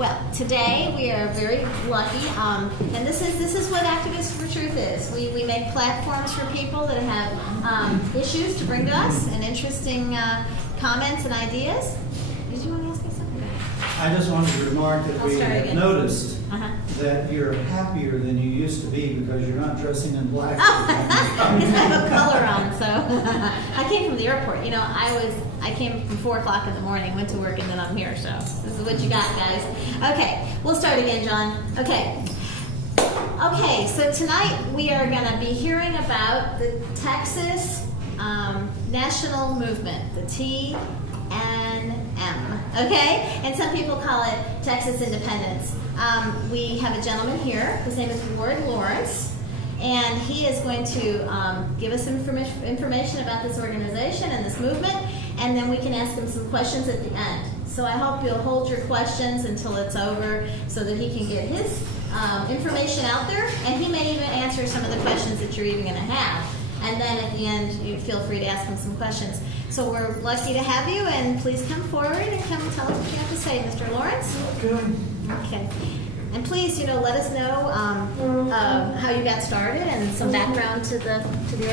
Well, today we are very lucky, and this is what Activists for Truth is. We make platforms for people that have issues to bring to us and interesting comments and ideas. Did you want to ask me something? I just wanted to remark that we have noticed that you're happier than you used to be because you're not dressing in black. Because I have a color on, so I came from the airport. You know, I came from 4 o'clock in the morning, went to work, and then I'm here. So this is what you got, guys. Okay, we'll start again, John. Okay. So tonight we are going to be hearing about the Texas National Movement, the TNM. Okay, and some people call it Texas Independence. We have a gentleman here. His name is Ward Lawrence, and he is going to give us some information about this organization and this movement, and then we can ask him some questions at the end. So I hope you'll hold your questions until it's over so that he can get his information out there, and he may even answer some of the questions that you're even going to have. And then at the end, you feel free to ask him some questions. So we're lucky to have you, and please come forward and come and tell us what you have to say, Mr. Lawrence. Okay. And please, let us know how you got started and some background to the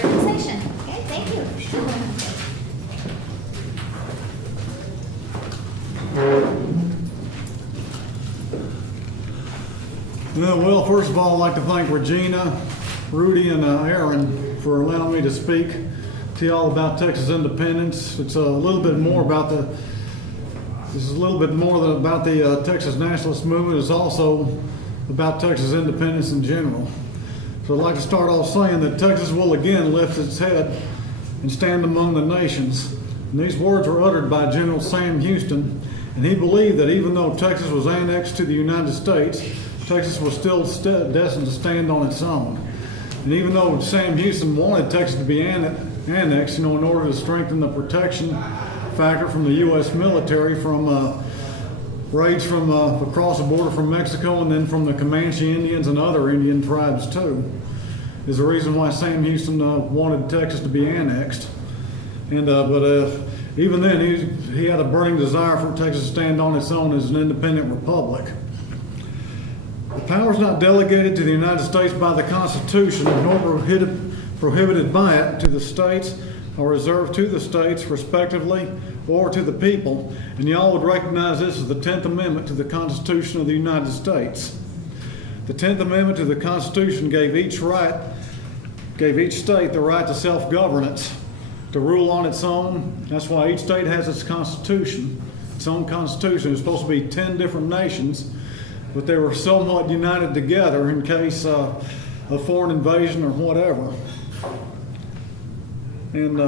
organization. Okay, thank you. Well, first of all, I'd like to thank Regina, Rudy, and Aaron for allowing me to speak to y'all about Texas independence. It's a little bit more about the Texas nationalist movement. It's also about Texas independence in general. So I'd like to start off saying that Texas will again lift its head and stand among the nations. And these words were uttered by General Sam Houston, and he believed that even though Texas was annexed to the United States, Texas was still destined to stand on its own. And even though Sam Houston wanted Texas to be annexed, in order to strengthen the protection factor from the U.S. military from raids from across the border from Mexico and then from the Comanche Indians and other Indian tribes too, is the reason why Sam Houston wanted Texas to be annexed. And but even then, he had a burning desire for Texas to stand on its own as an independent republic. The powers not delegated to the United States by the Constitution, nor prohibited by it to the states, are reserved to the states, respectively, or to the people. And y'all would recognize this as the 10th Amendment to the Constitution of the United States. The 10th Amendment to the Constitution gave each state the right to self-governance, to rule on its own. That's why each state has its constitution, its own constitution. It's supposed to be 10 different nations, but they were somewhat united together in case of foreign invasion or whatever. And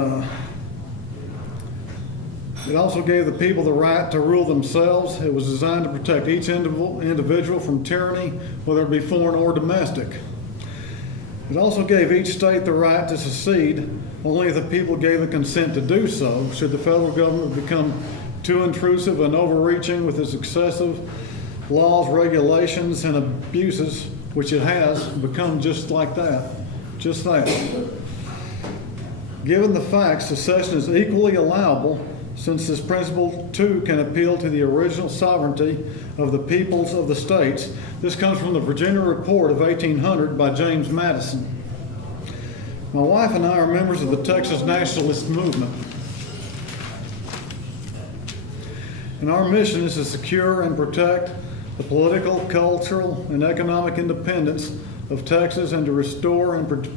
it also gave the people the right to rule themselves. It was designed to protect each individual from tyranny, whether it be foreign or domestic. It also gave each state the right to secede only if the people gave the consent to do so, should the federal government become too intrusive and overreaching with its excessive laws, regulations, and abuses, which it has become just like that. Just that. Given the facts, secession is equally allowable, since this principle too can appeal to the original sovereignty of the peoples of the states. This comes from the Virginia Report of 1800 by James Madison. My wife and I are members of the Texas Nationalist Movement. And our mission is to secure and protect the political, cultural, and economic independence of Texas, and to restore and to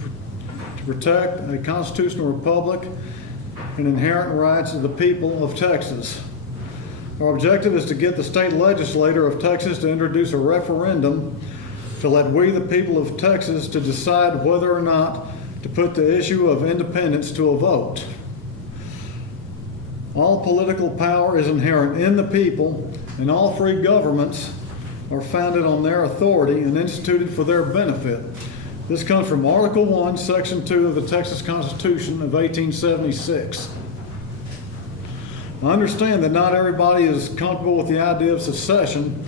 protect a constitutional republic and inherent rights of the people of Texas. Our objective is to get the state legislature of Texas to introduce a referendum to let we, the people of Texas, to decide whether or not to put the issue of independence to a vote. All political power is inherent in the people, and all free governments are founded on their authority and instituted for their benefit. This comes from Article 1, Section 2 of the Texas Constitution of 1876. I understand that not everybody is comfortable with the idea of secession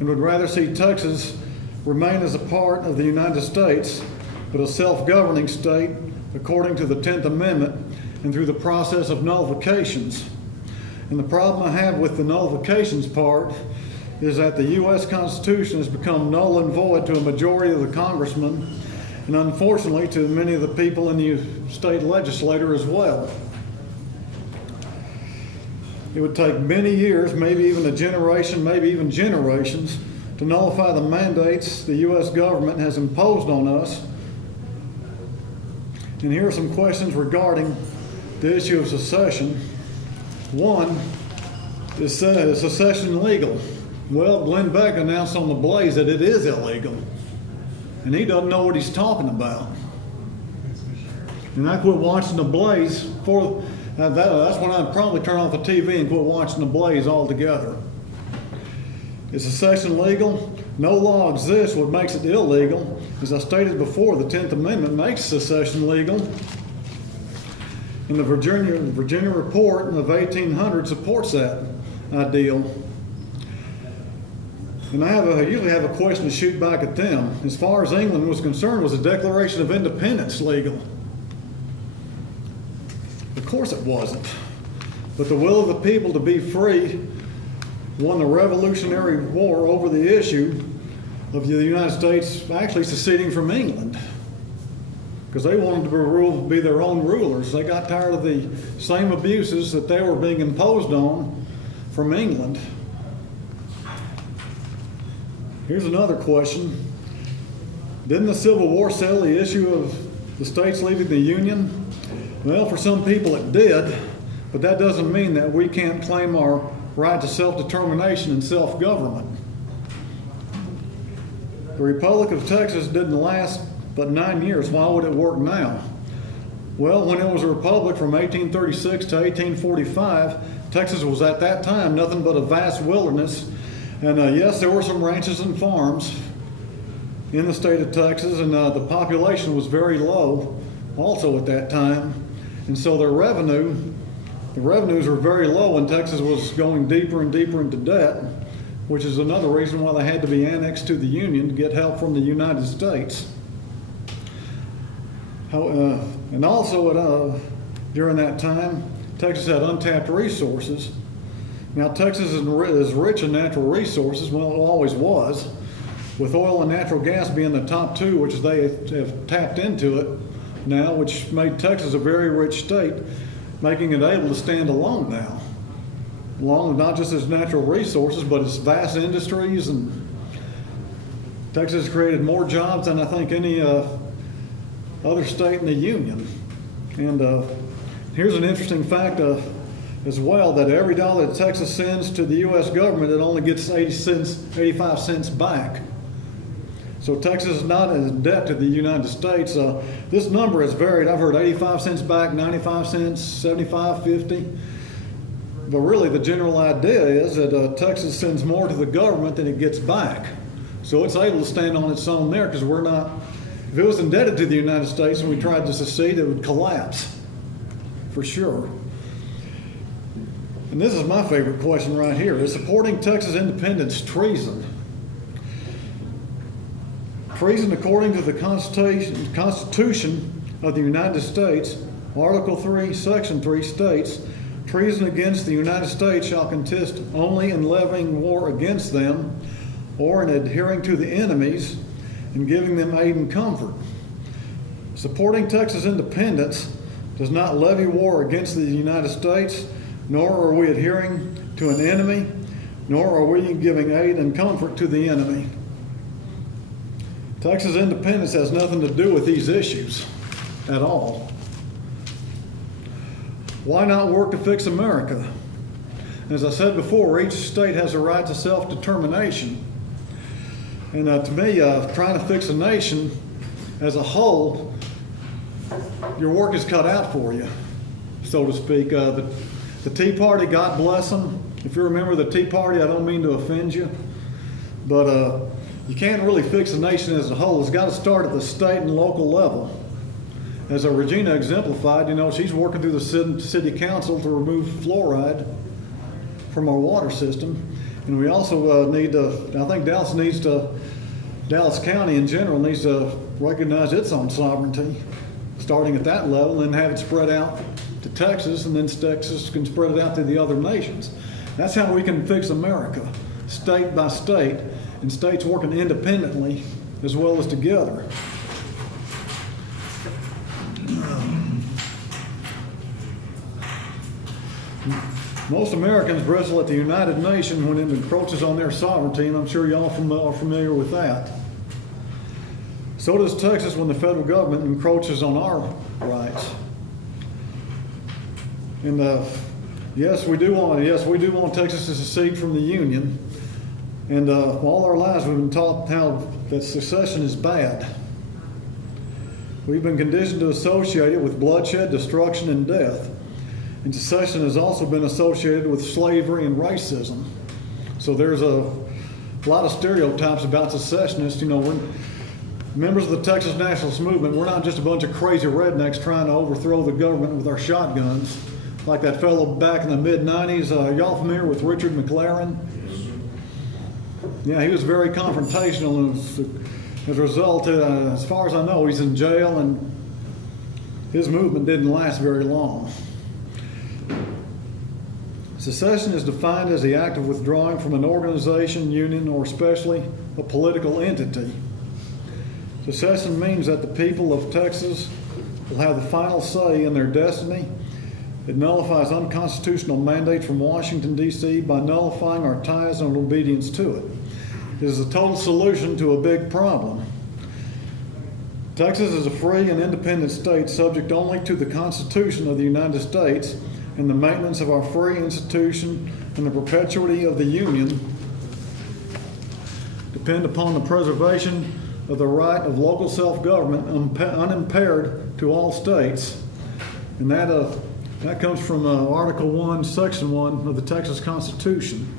and would rather see Texas remain as a part of the United States, but a self-governing state according to the 10th Amendment and through the process of nullifications. And the problem I have with the nullifications part is that the U.S. Constitution has become null and void to a majority of the congressmen, and unfortunately to many of the people in the state legislature as well. It would take many years, maybe even a generation, maybe even generations, to nullify the mandates the U.S. government has imposed on us. And here are some questions regarding the issue of secession. One, is secession legal? Well, Glenn Beck announced on the Blaze that it is illegal. And he doesn't know what he's talking about. And I quit watching the Blaze for that's when I'd probably turn off the TV and quit watching the Blaze altogether. Is secession legal? No law exists what makes it illegal. As I stated before, the 10th Amendment makes secession legal. And the Virginia Report of 1800 supports that ideal. And I usually have a question to shoot back at them. As far as England was concerned, was the Declaration of Independence legal? Of course it wasn't. But the will of the people to be free won the Revolutionary War over the issue of the United States actually seceding from England. Because they wanted to be their own rulers. They got tired of the same abuses that they were being imposed on from England. Here's another question. Didn't the Civil War settle the issue of the states leaving the Union? Well, for some people it did, but that doesn't mean that we can't claim our right to self-determination and self-government. The Republic of Texas didn't last but 9 years. Why would it work now? Well, when it was a republic from 1836 to 1845, Texas was at that time nothing but a vast wilderness. And yes, there were some ranches and farms in the state of Texas, and the population was very low also at that time. And so the revenues were very low, and Texas was going deeper and deeper into debt, which is another reason why they had to be annexed to the Union to get help from the United States. And also during that time, Texas had untapped resources. Now, Texas is rich in natural resources. Well, it always was, with oil and natural gas being the top two, which they have tapped into it now, which made Texas a very rich state, making it able to stand alone now, along with not just its natural resources, but its vast industries. And Texas has created more jobs than I think any other state in the Union. And here's an interesting fact as well, that every dollar that Texas sends to the U.S. government, it only gets 85 cents back. So Texas is not in debt to the United States. This number has varied. I've heard 85 cents back, 95 cents, 75, 50. But really the general idea is that Texas sends more to the government than it gets back. So it's able to stand on its own there, because we're not, if it was indebted to the United States and we tried to secede, it would collapse, for sure. And this is my favorite question right here. Is supporting Texas independence treason? Treason, according to the Constitution of the United States, Article 3, Section 3 states, treason against the United States shall consist only in levying war against them, or in adhering to the enemies and giving them aid and comfort. Supporting Texas independence does not levy war against the United States, nor are we adhering to an enemy, nor are we giving aid and comfort to the enemy. Texas independence has nothing to do with these issues at all. Why not work to fix America? As I said before, each state has a right to self-determination. And to me, trying to fix a nation as a whole, your work is cut out for you, so to speak. The Tea Party, God bless them. If you remember the Tea Party, I don't mean to offend you, but you can't really fix a nation as a whole. It's got to start at the state and local level. As Regina exemplified, she's working through the city council to remove fluoride from our water system. And we also need to, I think Dallas County in general needs to recognize its own sovereignty, starting at that level, and have it spread out to Texas, and then Texas can spread it out to the other nations. That's how we can fix America. state by state, and states working independently as well as together. Most Americans bristle at the United Nations when it encroaches on their sovereignty, and I'm sure y'all are familiar with that. So does Texas when the federal government encroaches on our rights. And yes, we do want Texas to secede from the Union. And all our lives we've been taught how that secession is bad. We've been conditioned to associate it with bloodshed, destruction, and death. And secession has also been associated with slavery and racism. So there's a lot of stereotypes about secessionists. You know, when members of the Texas Nationalist Movement, we're not just a bunch of crazy rednecks trying to overthrow the government with our shotguns, like that fellow back in the mid-90s. Y'all familiar with Richard McLaren? Yeah, he was very confrontational, and as a result, as far as I know, he's in jail, and his movement didn't last very long. Secession is defined as the act of withdrawing from an organization, union, or especially a political entity. Secession means that the people of Texas will have the final say in their destiny. It nullifies unconstitutional mandates from Washington, D.C. by nullifying our ties and obedience to it. It is a total solution to a big problem. Texas is a free and independent state subject only to the Constitution of the United States, and the maintenance of our free institution and the perpetuity of the Union depend upon the preservation of the right of local self-government unimpaired to all states. And that comes from Article 1, Section 1 of the Texas Constitution.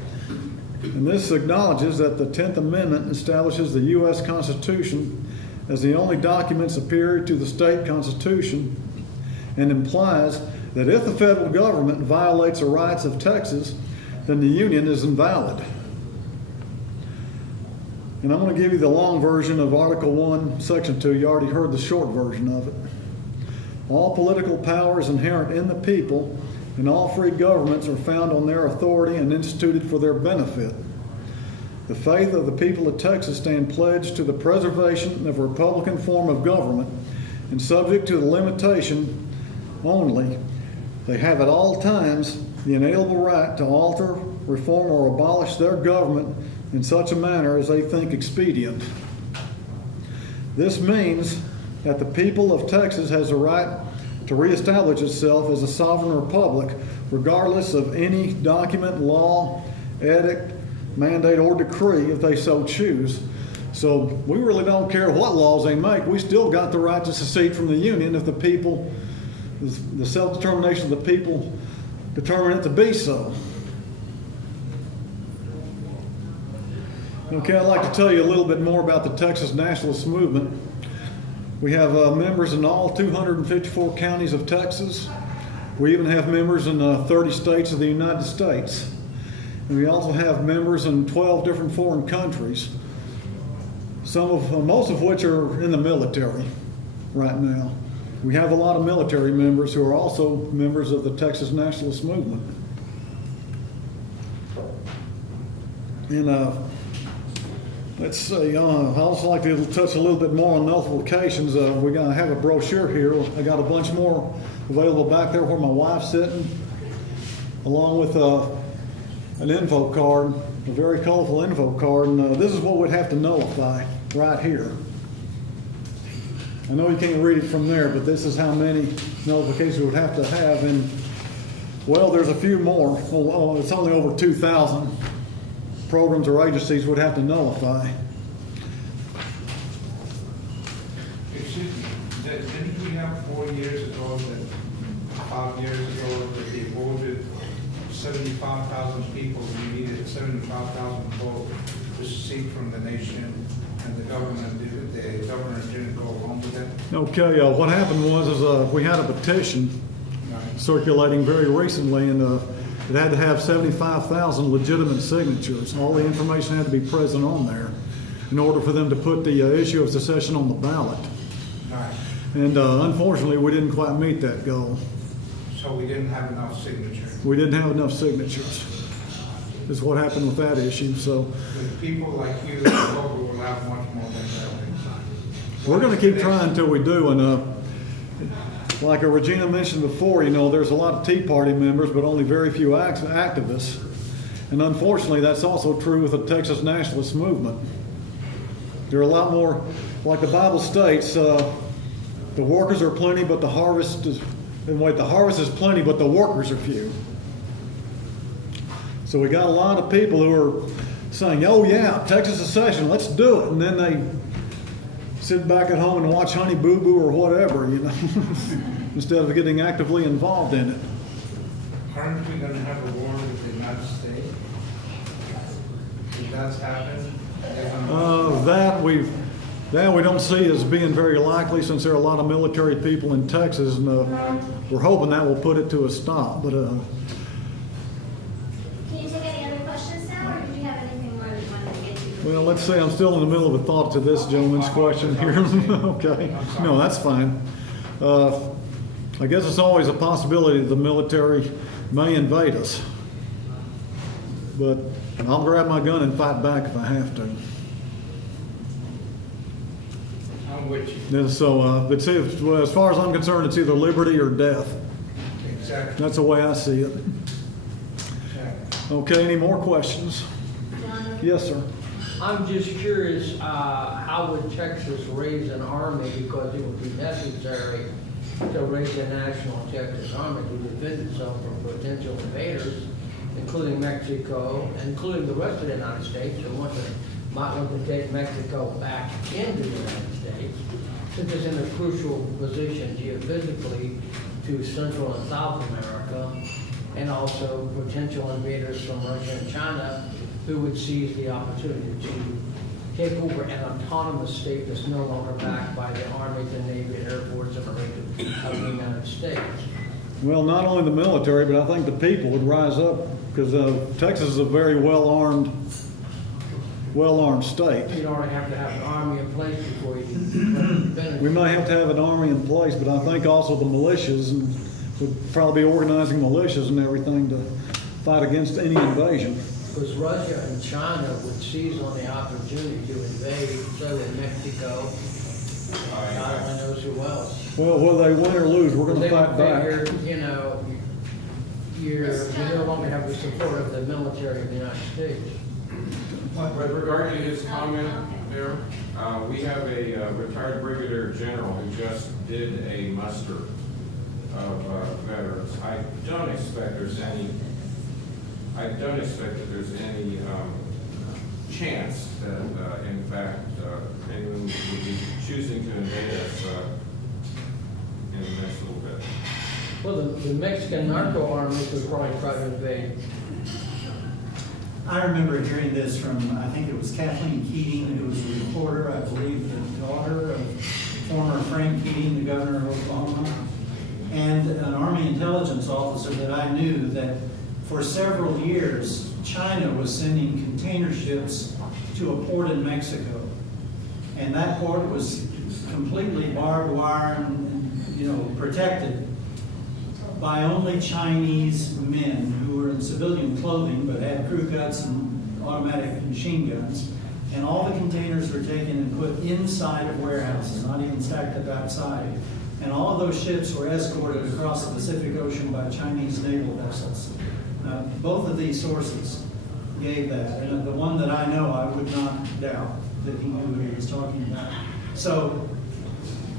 And this acknowledges that the 10th Amendment establishes the U.S. Constitution as the only document superior to the state constitution, and implies that if the federal government violates the rights of Texas, then the Union is invalid. And I'm going to give you the long version of Article 1, Section 2. You already heard the short version of it. All political power is inherent in the people, and all free governments are found on their authority and instituted for their benefit. The faith of the people of Texas stand pledged to the preservation of a republican form of government, and subject to the limitation only, they have at all times the inalienable right to alter, reform, or abolish their government in such a manner as they think expedient. This means that the people of Texas has a right to reestablish itself as a sovereign republic, regardless of any document, law, edict, mandate, or decree if they so choose. So we really don't care what laws they make. We still got the right to secede from the Union if the people, the self-determination of the people, determine it to be so. Okay, I'd like to tell you a little bit more about the Texas Nationalist Movement. We have members in all 254 counties of Texas. We even have members in 30 states of the United States. And we also have members in 12 different foreign countries, most of which are in the military right now. We have a lot of military members who are also members of the Texas Nationalist Movement. And let's see, I'd also like to touch a little bit more on notifications. We're going to have a brochure here. I got a bunch more available back there where my wife's sitting, along with an info card, a very colorful info card. And this is what we'd have to notify right here. I know you can't read it from there, but this is how many notifications we would have to have. And, well, there's a few more. Oh, it's only over 2,000 programs or agencies would have to nullify. Excuse me, didn't we have 4 years ago, 5 years ago, that they voted 75,000 people, we needed 75,000 votes to secede from the nation, and the governor didn't go along with it? Okay, what happened was we had a petition circulating very recently, and it had to have 75,000 legitimate signatures. All the information had to be present on there in order for them to put the issue of secession on the ballot. Right. And unfortunately, we didn't quite meet that goal. So we didn't have enough signatures. We didn't have enough signatures. is what happened with that issue. So With people like you, we hope we will have much more than that. we're going to keep trying until we do. And like Regina mentioned before, there's a lot of Tea Party members, but only very few activists. And unfortunately, that's also true with the Texas nationalist movement. There are a lot more, like the Bible states, the workers are plenty, but the harvest is plenty, but the workers are few. So we got a lot of people who are saying, oh yeah, Texas secession, let's do it. And then they sit back at home and watch Honey Boo Boo or whatever, instead of getting actively involved in it. Aren't we going to have a war with the United States? If that's happened? That we don't see as being very likely, since there are a lot of military people in Texas, and we're hoping that will put it to a stop. But Can you take any other questions now, or did you have anything more that you wanted to get to? well, let's say I'm still in the middle of a thought to this gentleman's question here. Okay, no, that's fine. I guess it's always a possibility that the military may invade us, but I'll grab my gun and fight back if I have to. I'm with you. And so, as far as I'm concerned, it's either liberty or death. Exactly. That's the way I see it. Exactly. Okay, any more questions? John? Yes, sir. I'm just curious, how would Texas raise an army, because it would be necessary to raise a national Texas army to defend itself from potential invaders, including Mexico, including the rest of the United States, who might want to take Mexico back into the United States, since it's in a crucial position geophysically to Central and South America, and also potential invaders from Russia and China who would seize the opportunity to take over an autonomous state that's no longer backed by the Army, the Navy, and Air Force of the United States. Well, not only the military, but I think the people would rise up, because Texas is a very well-armed state. You'd already have to have an army in place before you can finish. We might have to have an army in place, but I think also the militias would probably be organizing militias and everything to fight against any invasion. Because Russia and China would seize on the opportunity to invade, so would Mexico, God only knows who else. Well, whether they win or lose, we're going to fight back. You no longer have the support of the military of the United States. With regard to his comment, Mayor, we have a retired brigadier general who just did a muster of veterans. I don't expect that there's any chance that, in fact, anyone would be choosing to invade us in the next little bit. Well, the Mexican narco armies would probably try to invade. I remember hearing this from, I think it was Kathleen Keating, who was a reporter, I believe the daughter of former Frank Keating, the governor of Oklahoma, and an Army intelligence officer that I knew, that for several years, China was sending container ships to a port in Mexico. And that port was completely barbed wire and protected by only Chinese men who were in civilian clothing but had crew cuts and automatic machine guns. And all the containers were taken and put inside of warehouses, not even stacked up outside. And all of those ships were escorted across the Pacific Ocean by Chinese naval vessels. Both of these sources gave that. And the one that I know, I would not doubt that he knew what he was talking about. So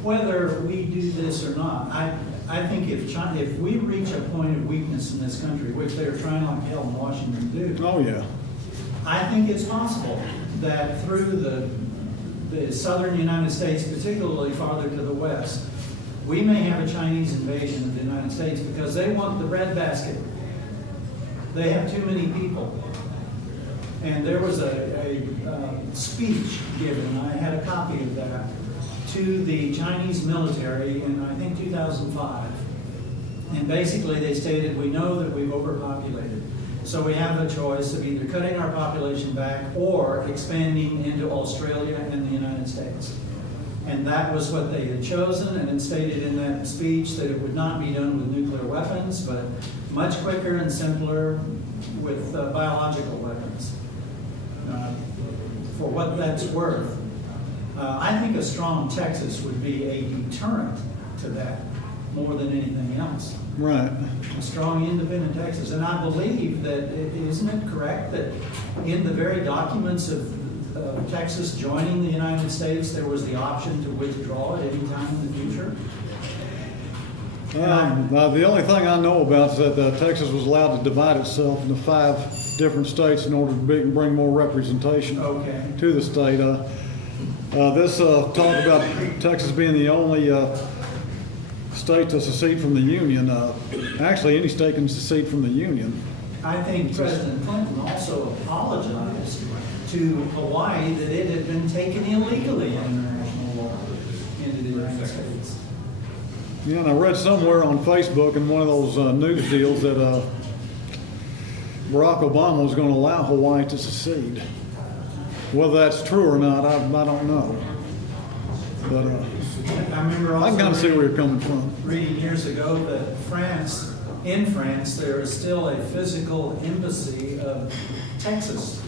whether we do this or not, I think if we reach a point of weakness in this country, which they're trying like hell in Washington to do, Oh, yeah. I think it's possible that through the southern United States, particularly farther to the west, we may have a Chinese invasion of the United States because they want the breadbasket. They have too many people. And there was a speech given, I had a copy of that, to the Chinese military in, I think, 2005. And basically they stated, we know that we've overpopulated. So we have a choice of either cutting our population back or expanding into Australia and the United States. And that was what they had chosen, and it stated in that speech that it would not be done with nuclear weapons, but much quicker and simpler with biological weapons. For what that's worth, I think a strong Texas would be a deterrent to that more than anything else. Right. A strong independent Texas. And I believe that, isn't it correct that in the very documents of Texas joining the United States, there was the option to withdraw at any time in the future? The only thing I know about is that Texas was allowed to divide itself into 5 different states in order to bring more representation Okay. to the state. This talk about Texas being the only state to secede from the Union. Actually, any state can secede from the Union. I think President Clinton also apologized to Hawaii that it had been taken illegally in international law into the United States. Yeah, and I read somewhere on Facebook in one of those news deals that Barack Obama was going to allow Hawaii to secede. Whether that's true or not, I don't know. But I remember also I can kind of see where you're coming from. reading years ago that in France, there is still a physical embassy of Texas.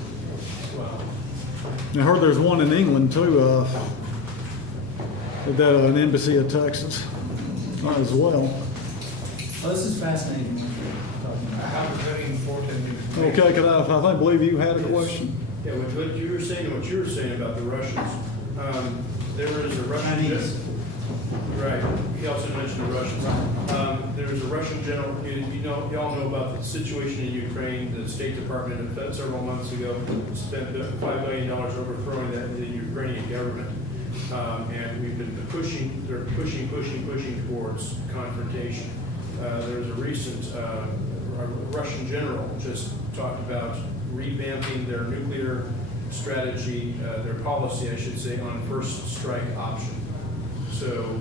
I heard there's one in England too, an embassy of Texas as well. Well, this is fascinating. I have a very important. Okay, I believe you had a question. Yeah, what you were saying about the Russians. There was a Russian. Chinese. Right. He also mentioned the Russians. There was a Russian general. You all know about the situation in Ukraine. The State Department, several months ago, spent $5 billion overthrowing the Ukrainian government, and we've been pushing. They're pushing towards confrontation. There was a recent Russian general just talked about revamping their nuclear strategy, their policy, I should say, on first strike option. So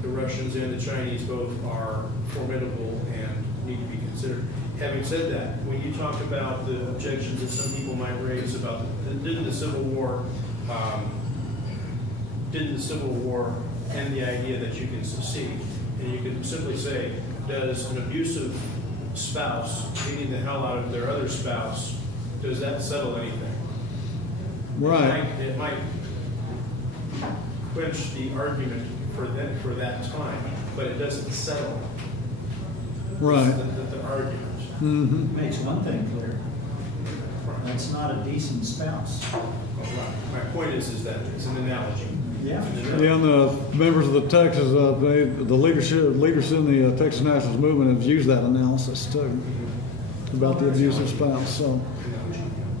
the Russians and the Chinese both are formidable and need to be considered. Having said that, when you talk about the objections that some people might raise about didn't the Civil War end the idea that you can secede? And you can simply say, does an abusive spouse beating the hell out of their other spouse, does that settle anything? Right. It might quench the argument for that time, but it doesn't settle Right. the argument. Mm-hmm. Makes one thing clear. That's not a decent spouse. My point is that it's an analogy. Yeah. Yeah, and the members of the Texas, the leaders in the Texas Nationalist Movement have used that analysis too about the abusive spouse. So.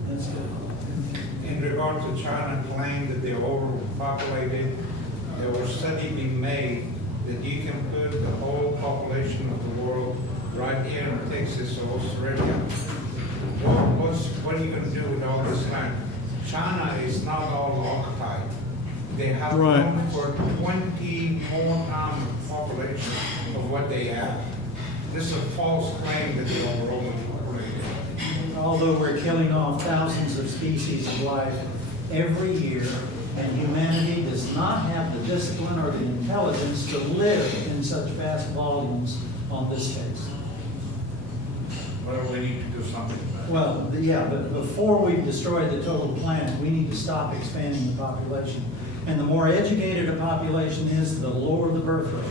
That's good. In regard to China claim that they're overpopulated, there was a study being made that you can put the whole population of the world right here in Texas or Australia. What are you going to do with all this land? China is not all occupied. They have Right. room for 20 more times the population of what they have. This is a false claim that they're overpopulated. Although we're killing off thousands of species of life every year, and humanity does not have the discipline or the intelligence to live in such vast volumes on this face. Well, we need to do something about it. Well, yeah, but before we destroy the total planet, we need to stop expanding the population. And the more educated a population is, the lower the birth rate.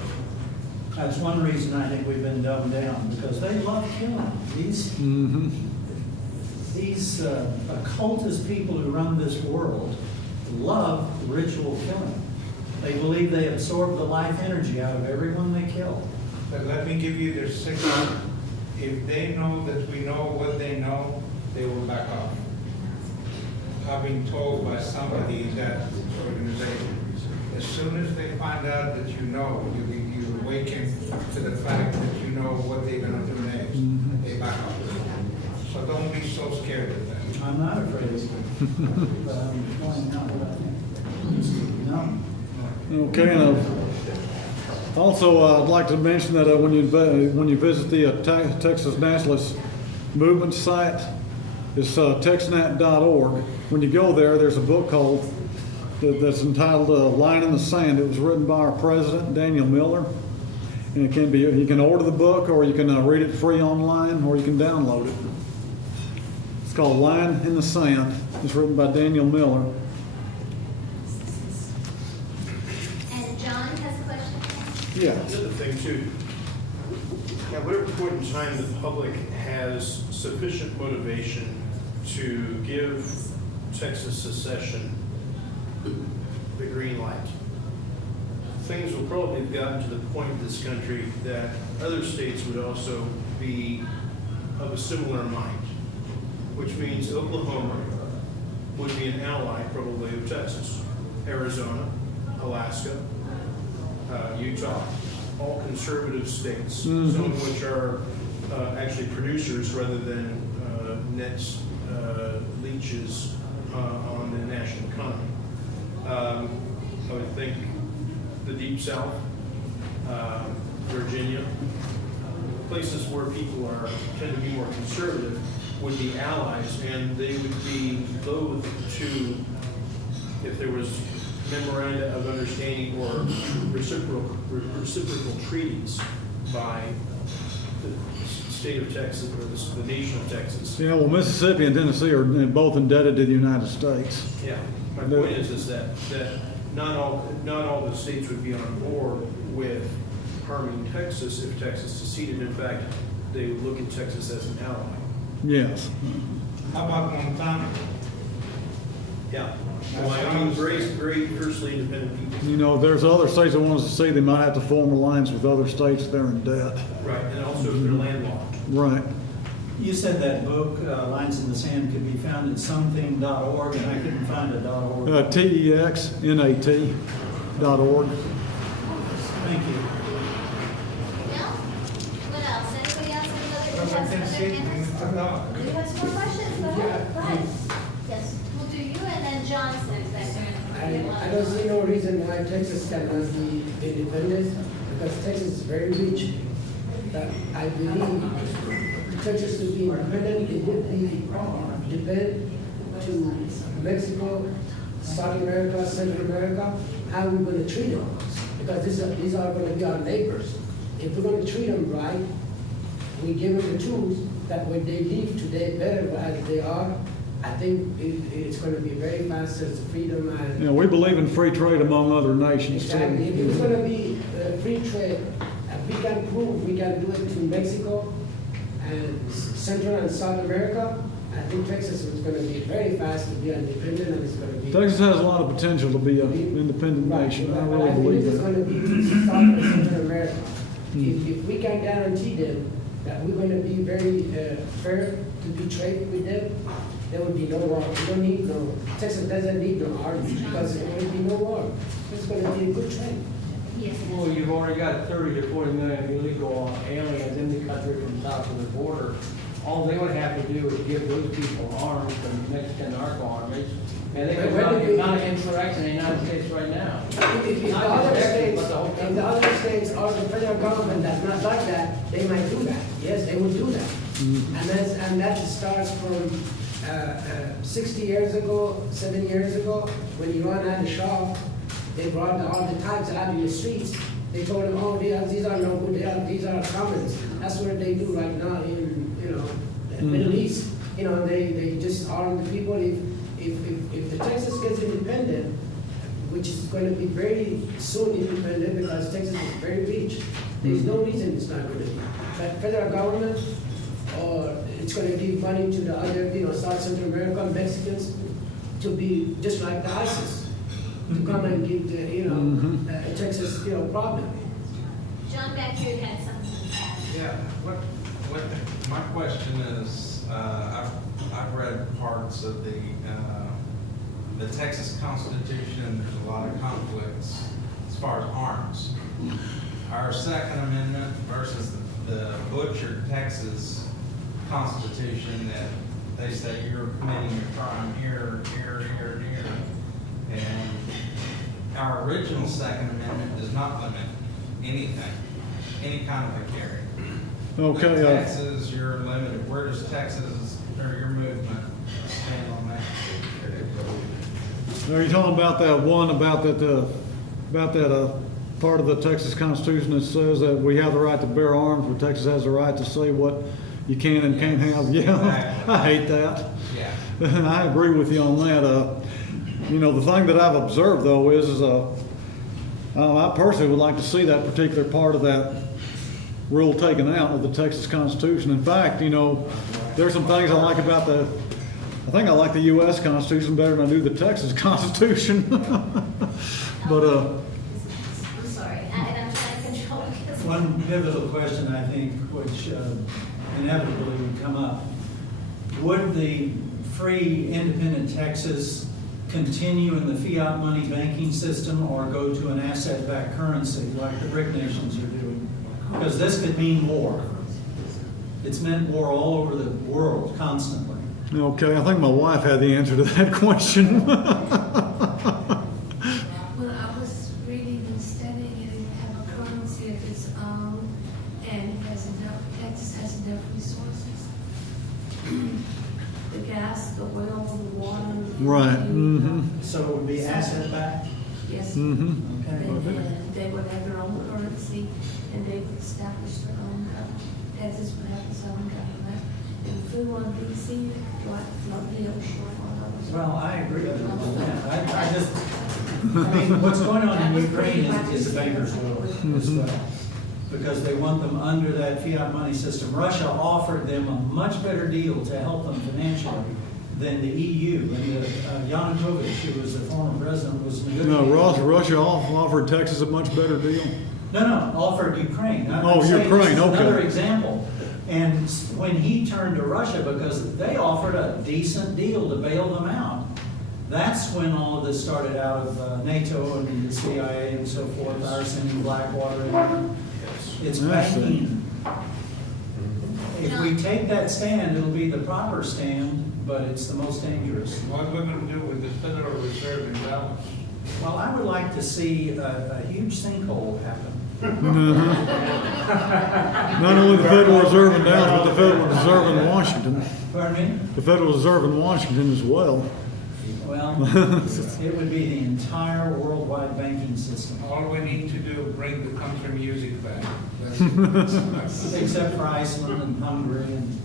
That's one reason I think we've been dumbed down, because they love killing. These occultist people who run this world love ritual killing. They believe they absorb the life energy out of everyone they kill. But let me give you their secret. If they know that we know what they know, they will back off. I've been told by somebody in that organization, as soon as they find out that you know, you awaken to the fact that you know what they're going to do next, they back off. So don't be so scared of them. I'm not afraid of them, but I'm pointing out what I think. No. Okay, and also I'd like to mention that when you visit the Texas Nationalist Movement site, it's texnat.org. When you go there, there's a book called that's entitled Line in the Sand. It was written by our president, Daniel Miller. And it can be, you can order the book, or you can read it free online, or you can download it. It's called Line in the Sand. It's written by Daniel Miller. And John has a question? Yeah. The other thing too, at whatever point in time the public has sufficient motivation to give Texas secession the green light, things will probably have gotten to the point in this country that other states would also be of a similar mind, which means Oklahoma would be an ally probably of Texas, Arizona, Alaska, Utah, all conservative states, some of which are actually producers rather than net leeches on the national economy. I would think the Deep South, Virginia, places where people tend to be more conservative would be allies, and they would be loath to, if there was memoranda of understanding or reciprocal treaties by the state of Texas or the nation of Texas. Yeah, well, Mississippi and Tennessee are both indebted to the United States. Yeah, my point is that not all the states would be on board with harming Texas if Texas seceded. In fact, they would look at Texas as an ally. Yes. How about Montana? Yeah. Wyomin's very fiercely independent people. You know, if there's other states that want us to see, they might have to form alliance with other states that are in debt. Right, and also if they're landlocked. Right. You said that book, Lines in the Sand, could be found at something.org, and I couldn't find a .org. TEXNAT.org. Thank you. Yeah? What else? Anybody else have other hands? Do you have some more questions? Go ahead. Go ahead. Yes, we'll do you and then John's next. I don't see no reason why Texas cannot be independent, because Texas is very rich. But I believe Texas to be independent, it would be depend to Mexico, South America, Central America, how we're going to treat them. Because these are going to be our neighbors. If we're going to treat them right, we give them the tools that when they leave today better as they are, I think it's going to be very fast sense of freedom. And Yeah, we believe in free trade among other nations exactly. If it's too. going to be free trade, if we can prove we can do it to Mexico and Central and South America, I think Texas is going to be very fast to be independent, and it's going to be. Texas has a lot of potential to be an independent nation. I really believe it's going to that. be South and Central America. If we can guarantee them that we're going to be very fair to be trade with them, there would be no war. We don't need no, Texas doesn't need no army because there would be no war. It's going to be a good trade. Yes. Well, you've already got 30 to 40 million illegal aliens in the country from south of the border. All they would have to do is give those people arms from the Mexican narco armies, and they could run an insurrection in the United States right now. If the Not other just Texas, states, but the whole if the other states or the federal government that's not like that, they might do that. Yes, they would do that. And that starts from 60 years ago, 70 years ago, when Iran had the Shah, they brought all the types out in the streets. They told them, oh, these are no good, these are communists. That's what they do right now in, the Middle East. They just arm the people. If the Texas gets independent, which is going to be very soon independent because Texas is very rich, there's no reason it's not going to be. But federal government, or it's going to give money to the other, South Central American Mexicans to be just like the ISIS, to come and give the, Texas, problem. John, back here, you had something. Yeah, my question is, I've read parts of the Texas Constitution. There's a lot of conflicts as far as arms. Our Second Amendment versus the butchered Texas Constitution that they say you're committing a crime here, here, here, and here. And our original Second Amendment does not limit anything, any kind of a carry. Okay. But Texas, you're limited. Where does Texas or your movement stand on that? Are you talking about that one, about that part of the Texas Constitution that says that we have the right to bear arms, but Texas has the right to say what you can and can't have? Yeah, I hate that. Yeah. I agree with you on that. The thing that I've observed though is I personally would like to see that particular part of that rule taken out of the Texas Constitution. In fact, there's some things I like about I think I like the U.S. Constitution better than I do the Texas Constitution. But I'm sorry, and I'm trying to control this. One pivotal question, I think, which inevitably would come up. Would the free, independent Texas continue in the fiat money banking system or go to an asset-backed currency like the BRIC nations are doing? Because this could mean war. It's meant war all over the world constantly. okay, I think my wife had the answer to that question. Well, I was reading and studying it, and have a currency of its own, and Texas has enough resources. The gas, the oil, the water. the Right, energy, mhm. So it would be asset-backed? Yes. Mm-hmm. Okay. And they would have their own currency, and they would establish their own government. Texas would have its own government. And if we want DC, they could go out and float the ocean on others. Well, I agree with that. I mean, what's going on in Ukraine is a banker's war as well. Because they want them under that fiat money system. Russia offered them a much better deal to help them financially than the EU. And Yanukovych, who was the former president, was negotiating. Russia offered Texas a much better deal. No, offered Ukraine. Oh, I'm saying Ukraine, this is okay. Another example. And when he turned to Russia, because they offered a decent deal to bail them out, that's when all of this started out of NATO and the CIA and so forth, our sending Blackwater. It's banking. If we take that stand, it'll be the proper stand, but it's the most dangerous. What we're gonna do with the Federal Reserve in Dallas? Well, I would like to see a huge sinkhole happen. Not only the Federal Reserve in Dallas, but the Federal Reserve in Washington. Pardon me? The Federal Reserve in Washington as well. Well, it would be the entire worldwide banking system, All we need to do, bring the country music back. That's it. except for Iceland and Hungary and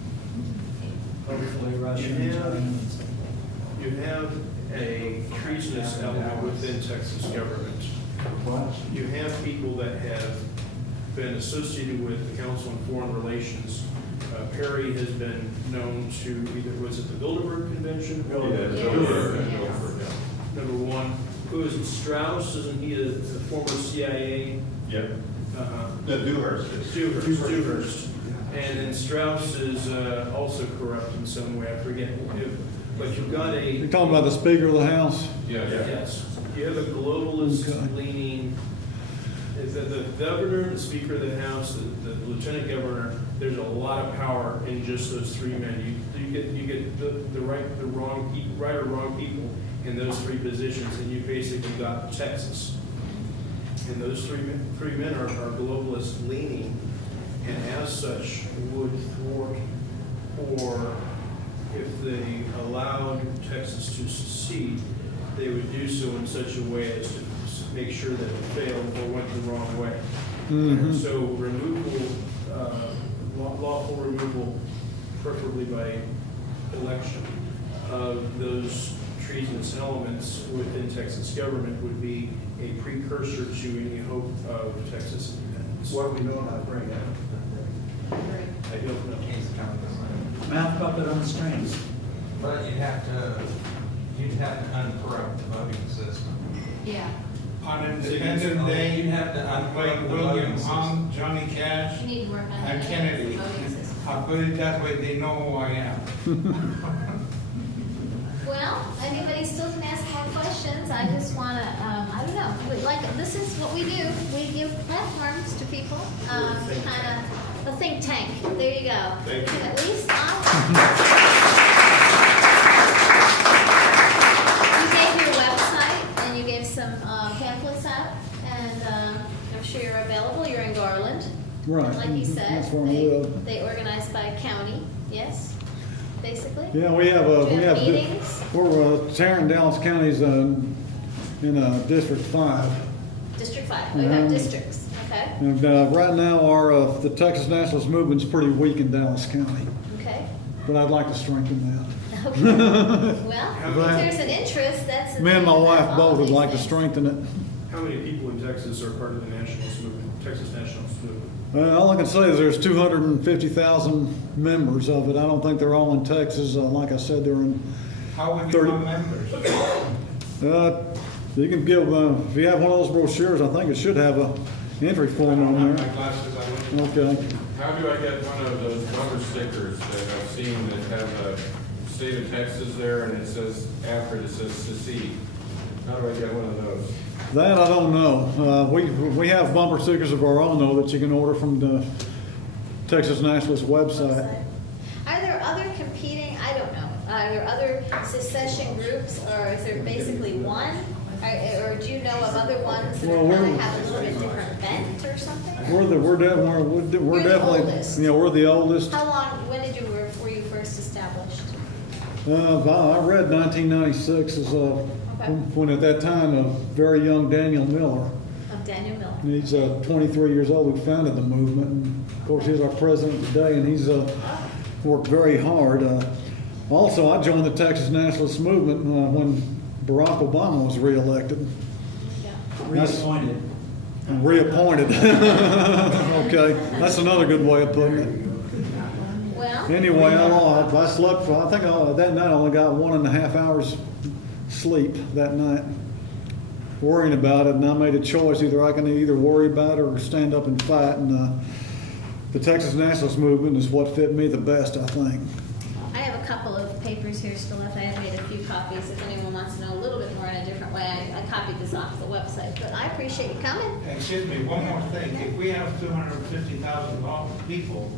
hopefully Russia and China. and so forth. You have a treasonous element within Texas government. You have people that have been associated with the Council on Foreign Relations. Perry has been known to either, was it the Bilderberg Convention? Number one. Who is it? Strauss, isn't he a former CIA? Yep. Uh-huh. The Dewhurst is. Dewhurst. And then Strauss is also corrupt in some way, I forget if, but you've got You're a, talking about the Speaker of the House? yes, you have a globalist leaning, is that the governor, the Speaker of the House, the lieutenant governor, there's a lot of power in just those three men. You get the right or wrong people in those three positions, and you basically got Texas. And those three men are globalist leaning, and as such would thwart, or if they allowed Texas to secede, they would do so in such a way as to make sure that it failed or went the wrong way. Mhm. So removal, lawful removal, preferably by election, of those treasonous elements within Texas government would be a precursor to any hope of Texas independence. What do we know about Brink? I don't know. Mouth puppet on the strings. But you'd have to uncorrupt the voting system. Yeah, On Independence Day, You'd have to like uncorrupt the William voting system. Hung, Johnny Cash, you need to work on and that. Kennedy. Voting system. I put it that way, they know who I am. Well, anybody still can ask more questions. I just want to, I don't know, this is what we do. We give platforms to people, kind of a think tank. There you go. Thank you. At least you gave your website and you gave some pamphlets out, and I'm sure you're available. You're in Garland. Right. And like you said, That's where I live. they organize by county, yes? basically? Yeah, we have, Do you have meetings? we're tearing Dallas County's in District 5. District 5, we have districts, okay? And right now, the Texas Nationalist Movement's pretty weak in Dallas County, Okay. but I'd like to strengthen that. Okay. Well, if there's an interest, that's. Me and my wife all both would these like to things. strengthen it. How many people in Texas are part of the nationalist movement, Texas nationalist movement? All I can say is there's 250,000 members of it. I don't think they're all in Texas. Like I said, they're in. How would you 30. become members? You can give, if you have one of those brochures, I think it should have a entry I form don't on have there. my glasses, I wouldn't. Okay. How do I get one of those bumper stickers that I've seen that have a state of Texas there and it says, after it says secede? How do I get one of those? That I don't know. We have bumper stickers of our own though that you can order from the Texas Nationalist website. Are there other competing, I don't know, are there other secession groups, or is there basically one? Or do you know of other ones that Well, are kind we're- of have a little bit different bent or something? We're You're the definitely, oldest. we're the oldest. How long, when were you first established? I read 1996 as when at that time a very young Daniel Miller. Of Daniel Miller. He's 23 years old, who founded the movement. And of course, he's our president today, and he's worked very hard. Also, I joined the Texas Nationalist Movement when Barack Obama was reelected. Yeah. Reappointed. Okay, that's another good way of putting it. Well, Anyway, I slept for, I think that night I only got 1.5 hours sleep that night, worrying about it, and I made a choice. I can either worry about it or stand up and fight, and the Texas Nationalist Movement is what fit me the best, I think. I have a couple of papers here still left. I have made a few copies. If anyone wants to know a little bit more in a different way, I copied this off the website. But I appreciate you coming. Excuse me, one more thing. If we have 250,000 people,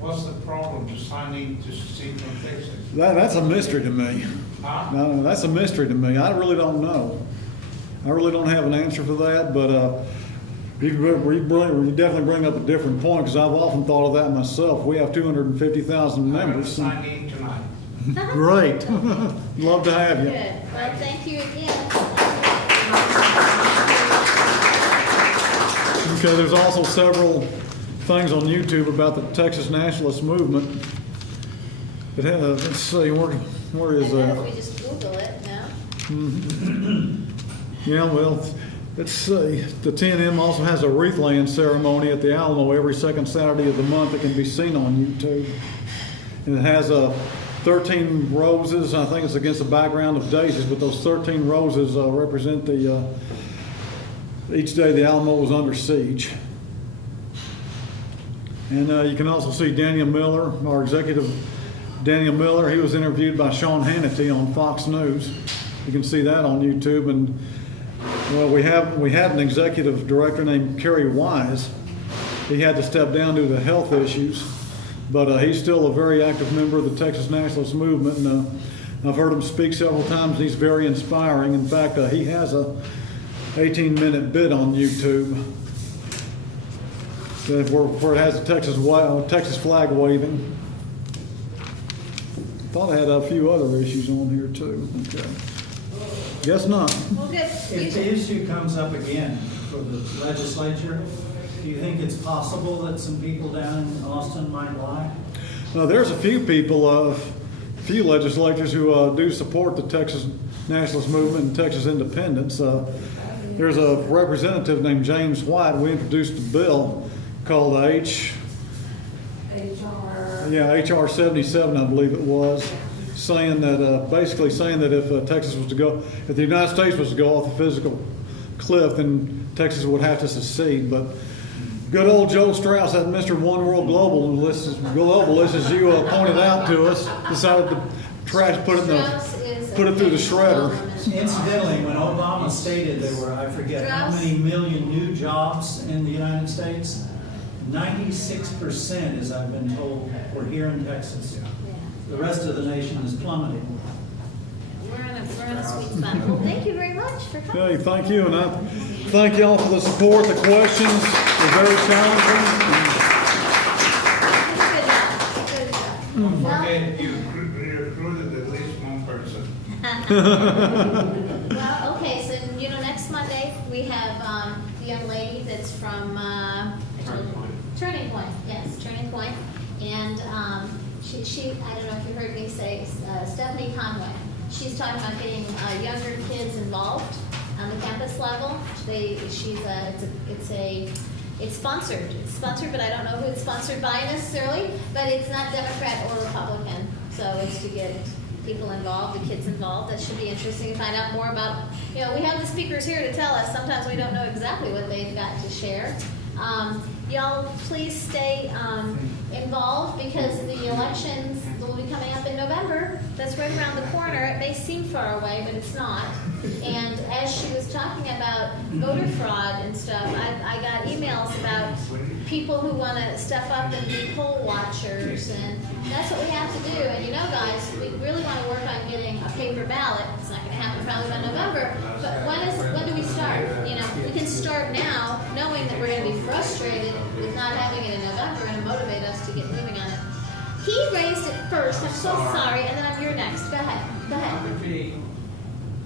what's the problem to signing to secede from Texas? That's a mystery to me. Huh? No, that's a mystery to me. I really don't know. I really don't have an answer for that, but you definitely bring up a different point, because I've often thought of that myself. We have 250,000 I'm going to members. sign in tonight. Great. Love to have you. Good. Well, thank you again. Okay, there's also several things on YouTube about the Texas Nationalist Movement. It has, let's see, where is I bet that? if we just Google it now. Yeah, well, let's see. The TNM also has a wreath laying ceremony at the Alamo every second Saturday of the month that can be seen on YouTube. And it has 13 roses. I think it's against a background of daisies, but those 13 roses represent each day the Alamo was under siege. And you can also see Daniel Miller, our executive Daniel Miller. He was interviewed by Sean Hannity on Fox News. You can see that on YouTube. And well, we had an executive director named Kerry Wise. He had to step down due to health issues, but he's still a very active member of the Texas Nationalist Movement. And I've heard him speak several times. He's very inspiring. In fact, he has a 18-minute bit on YouTube where it has the Texas flag waving. Thought I had a few other issues on here too. Okay. Guess not. Well, good. If the issue comes up again for the legislature, do you think it's possible that some people down in Austin might lie? There's a few people, few legislators who do support the Texas Nationalist Movement and Texas independence. There's a representative named James White. We introduced a bill called HR 77, I believe it was, saying that basically saying that if if the United States was to go off the physical cliff, then Texas would have to secede. But good old Joe Strauss, that Mr. One World Globalist, as you pointed out to us, decided to put it through the shredder. Incidentally, when Obama stated there were, I forget how many million new jobs in the United States, 96%, as I've been told, were here in Texas. The rest of the nation is plummeting. We're in a sweet spot. Well, thank you very much for coming. Okay, thank you, and I thank y'all for the support. The questions were very challenging. Good job. Good job. Don't forget, you Well, okay, so, you know, next Monday, we have, the young lady that's from, Turning Point, yes, Turning Point. And, she, I don't know if you heard me say, Stephanie Conway. She's talking about getting, younger kids involved on the campus level. It's sponsored. It's sponsored, but I don't know who it's sponsored by necessarily, but it's not Democrat or Republican. So it's to get people involved, the kids involved. That should be interesting to find out more about. You know, we have the speakers here to tell us. Sometimes we don't know exactly what they've got to share. Y'all, please stay involved because the elections will be coming up in November. That's right around the corner. It may seem far away, but it's not. And as she was talking about voter fraud and stuff, I got emails about people who want to step up and be poll watchers, and that's what we have to do. And you know, guys, we really want to work on getting a paper ballot. It's not going to happen probably by November, but when do we start? You know, we can start now, knowing that we're going to be frustrated with not having it in November and motivate us to get moving on it. He raised it first. I'm so sorry, and then you're next. Go ahead. Go ahead.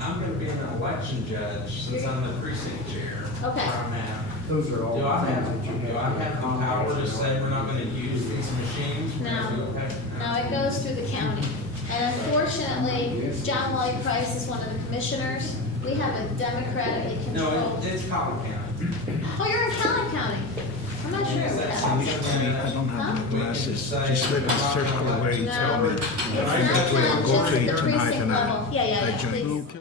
I'm gonna be an election judge since I'm the precinct chair. Okay. Where I'm at. Those are all. Do I have the power to say we're not gonna use these machines? No. No, it goes through the county. And unfortunately, John Lloyd Price is one of the commissioners. We have a democratically No, controlled. it's Collin County. Oh, you're in Collin County. I'm not sure. Is that Huh? something I don't have Huh? any glasses. Just live in a circle away. No, Tell me. it's I not have to just go at to the you tonight precinct and level. Yeah, I yeah, join. please.